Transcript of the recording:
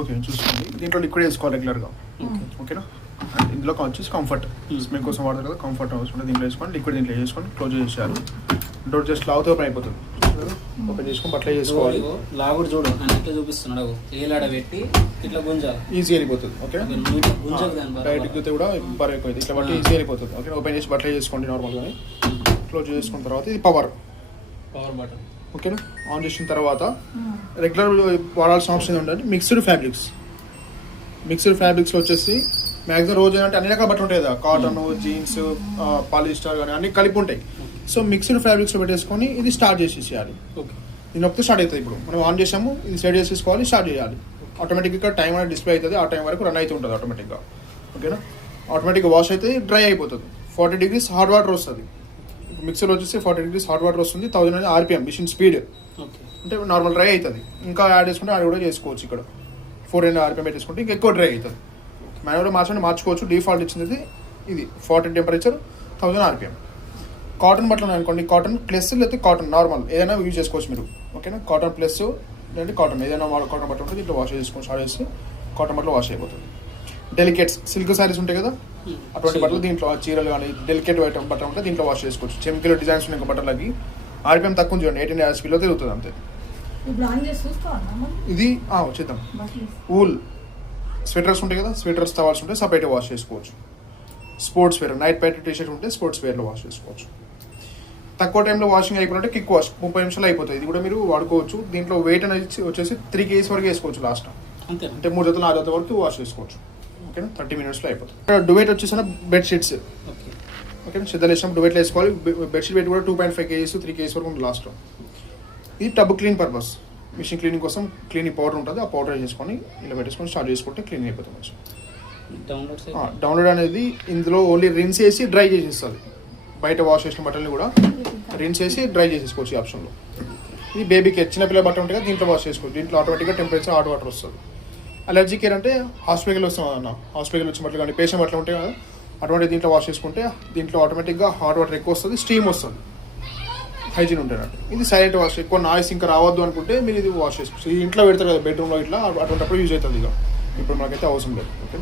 Okay చూసుకోండి. దీంట్లో liquid వేసుకోవాలి రెగ్యులర్గా. ఓకేనా. అండ్ ఇందులో వచ్చేసి కంఫర్ట్ స్మెల్ కోసం వాడతారు కదా, కంఫర్ట్ అవసరం దీంట్లో వేసుకొని లిక్విడ్ దీంట్లో వేసుకొని క్లోజ్ చేసేయాలి. డోర్ జస్ట్ లావుతో ఓపెన్ అయిపోతుంది. ఓపెన్ చేసుకొని బట్టలు చేసుకోవాలి. లాగుడు చూడు అని ఎట్లా చూపిస్తున్నాడు, ఏలాడ పెట్టి ఇట్లా గుంజాలి, ఈజీ వెళ్ళిపోతుంది. ఓకే డైరెక్ట్ కూడా బరువు అయిపోయింది, ఇట్లా బట్టి ఈజీ వెళ్ళిపోతుంది. ఓకే ఓపెన్ చేసి బట్టలు చేసుకోండి నార్మల్గానే. క్లోజ్ చేసుకున్న తర్వాత ఇది పవర్ బటన్. ఓకేనా. ఆన్ చేసిన తర్వాత రెగ్యులర్ వాడాల్సిన ఆప్షన్ ఏంటంటే మిక్స్డ్ ఫ్యాబ్రిక్స్. మిక్స్డ్ ఫ్యాబ్రిక్స్లో వచ్చేసి మ్యాక్సిమం రోజు ఏంటంటే అన్ని రకాల బట్టలు ఉంటాయి కదా, కాటన్, జీన్స్, పాలిస్టర్ కానీ అన్ని కలిపి ఉంటాయి. సో మిక్స్డ్ ఫ్యాబ్రిక్స్లో పెట్టేసుకొని ఇది స్టార్ట్ చేసేసేయాలి. ఓకే దీని ఒకటి స్టార్ట్ అవుతుంది. ఇప్పుడు మనం ఆన్ చేసాము, ఇది సెట్ చేసేసుకోవాలి, స్టార్ట్ చేయాలి. ఆటోమేటిక్గా టైం అనేది డిస్ప్లే అవుతుంది, ఆ టైం వరకు రన్ అవుతూ ఉంటుంది ఆటోమేటిక్గా. ఓకేనా. ఆటోమేటిక్గా వాష్ అవుతుంది, డ్రై అయిపోతుంది. 40 degrees హాట్ వాటర్ వస్తుంది. ఇప్పుడు మిక్సర్లో వచ్చేసి 40 degrees హాట్ వాటర్ వస్తుంది. 1000 RPM మిషన్ స్పీడ్. ఓకే అంటే నార్మల్ డ్రై అవుతుంది. ఇంకా యాడ్ చేసుకుంటే యాడ్ కూడా చేసుకోవచ్చు. ఇక్కడ 400 RPM పెట్టేసుకుంటే ఇంకా ఎక్కువ డ్రై అవుతుంది. మాన్యువల్గా మార్చుకోవచ్చు. డిఫాల్ట్ ఇచ్చింది ఇది 40 టెంపరేచర్ 1000 RPM. కాటన్ బట్టలు అనుకోండి, కాటన్ ప్లస్ లేకపోతే కాటన్ నార్మల్ ఏదైనా యూజ్ చేసుకోవచ్చు మీరు. ఓకేనా. కాటన్ ప్లస్ లేదంటే కాటన్ ఏదైనా కాటన్ బట్టలు ఉంటుంది, దీంట్లో వాష్ చేసుకొని స్టార్ట్ చేసి కాటన్ బట్టలు వాష్ అయిపోతుంది. డెలికేట్స్ సిల్క్ శారీస్ ఉంటాయి కదా, అటువంటి బట్టలు దీంట్లో చీరలు కానీ డెలికేట్ ఐటమ్ బట్టలు ఉంటే దీంట్లో వాష్ చేసుకోవచ్చు. చెమికల్ డిజైన్స్ ఉన్నాయి బట్టలకి RPM తక్కువ చూడండి, 18 speed తిరుగుతుంది అంతే. ఇది వచ్చేద్దాం. ఊల్ స్వెటర్స్ ఉంటాయి కదా, స్వెటర్స్ కావాల్సి ఉంటే సపరేట్గా వాష్ చేసుకోవచ్చు. Sportswear night pant T-shirt ఉంటే స్పోర్ట్స్ వేర్లో వాష్ చేసుకోవచ్చు. తక్కువ టైంలో వాషింగ్ అయిపోయినట్టే క్విక్ వాష్ 30 నిమిషాలు అయిపోతుంది. ఇది కూడా మీరు వాడుకోవచ్చు. దీంట్లో వెయిట్ అనేది వచ్చేసి 3 kgs వరకు వేసుకోవచ్చు లాస్ట్. అంతే అంటే 3 జతలు 6 జతల వరకు వాష్ చేసుకోవచ్చు. ఓకేనా. 30 minutesలో అయిపోతుంది. డువెట్ వచ్చేసిన బెడ్షీట్స్. ఓకేనా. సిద్ధలు వేసినప్పుడు డువెట్లో వేసుకోవాలి. బెడ్షీట్ వెయిట్ కూడా 2.5 kgs 3 kgs వరకు ఉంటుంది లాస్ట్. ఇది tub clean purpose, machine cleaning కోసం క్లీనింగ్ పౌడర్ ఉంటుంది. ఆ పౌడర్ చేసుకొని ఇలా పెట్టేసుకొని స్టార్ట్ చేసుకుంటే క్లీన్ అయిపోతుంది. డౌన్లోడ్ అనేది ఇందులో ఓన్లీ రిన్స్ వేసి డ్రై చేసేస్తుంది. బయట వాష్ చేసిన బట్టల్ని కూడా రిన్స్ వేసి డ్రై చేసేసుకోవచ్చు ఈ ఆప్షన్లో. ఇది బేబీకి చిన్నపిల్ల బట్ట ఉంటుంది కదా, దీంట్లో వాష్ చేసుకోవచ్చు. దీంట్లో ఆటోమేటిక్గా టెంపరేచర్ హాట్ వాటర్ వస్తుంది. అలర్జీ కేర్ అంటే హాస్పిటల్ వస్తాం అన్న, హాస్పిటల్ వచ్చిన బట్టలు కానీ పేషెంట్ బట్టలు ఉంటాయి కదా, అటువంటి దీంట్లో వాష్ చేసుకుంటే దీంట్లో ఆటోమేటిక్గా హాట్ వాటర్ ఎక్కువ వస్తుంది, స్టీమ్ వస్తుంది, హైజీన్ ఉంటాయి. ఇది సైలెంట్ వాష్. ఎక్కువ నాయిస్ ఇంకా రావద్దు అనుకుంటే మీరు ఇది వాష్ చేసుకోవచ్చు. ఈ ఇంట్లో పెడతారు కదా బెడ్రూమ్లో, ఇట్లా అటువంటిప్పుడు యూజ్ అవుతుంది. ఇక ఇప్పుడు మనకైతే అవసరం లేదు. ఓకే.